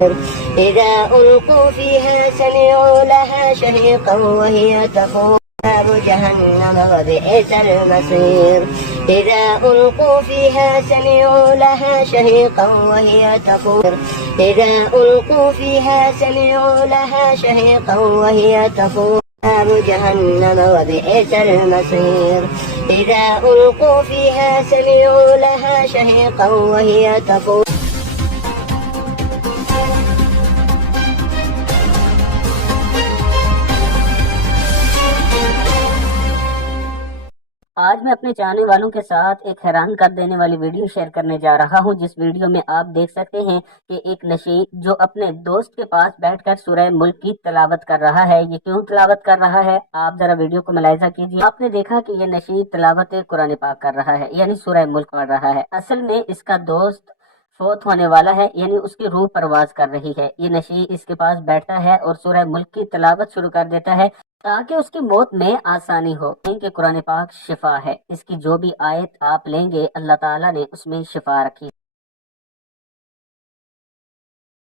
إذا ألقوا فيها سمعوا لها شهيقا وهي تفور نار جهنم وبئس المصير. إذا ألقوا فيها سمعوا لها شهيقا وهي تفور إذا ألقوا فيها سمعوا لها شهيقا وهي تفور نار جهنم وبئس المصير. إذا ألقوا فيها سمعوا لها شهيقا وهي تفور. आज मैं अपने चाहने वालों के साथ एक हैरान कर देने वाली वीडियो शेयर करने जा रहा हूं, जिस वीडियो में आप देख सकते हैं कि एक नशी जो अपने दोस्त के पास बैठकर सूरह मुल्क की तिलावत कर रहा है। ये क्यों तिलावत कर रहा है, आप जरा वीडियो को मुलाहिजा कीजिए। आपने देखा कि ये नशी तिलावत कुरान पाक कर रहा है, यानी सूरह मुल्क पढ़ रहा है। असल में इसका दोस्त फोत होने वाला है, यानी उसकी रूह परवाज कर रही है। ये नशी इसके पास बैठता है और सूरह मुल्क की तिलावत शुरू कर देता है ताकि उसकी मौत में आसानी हो। कि कुरान पाक शिफा है, इसकी जो भी आयत आप लेंगे अल्लाह ताला ने उसमें शिफा रखी।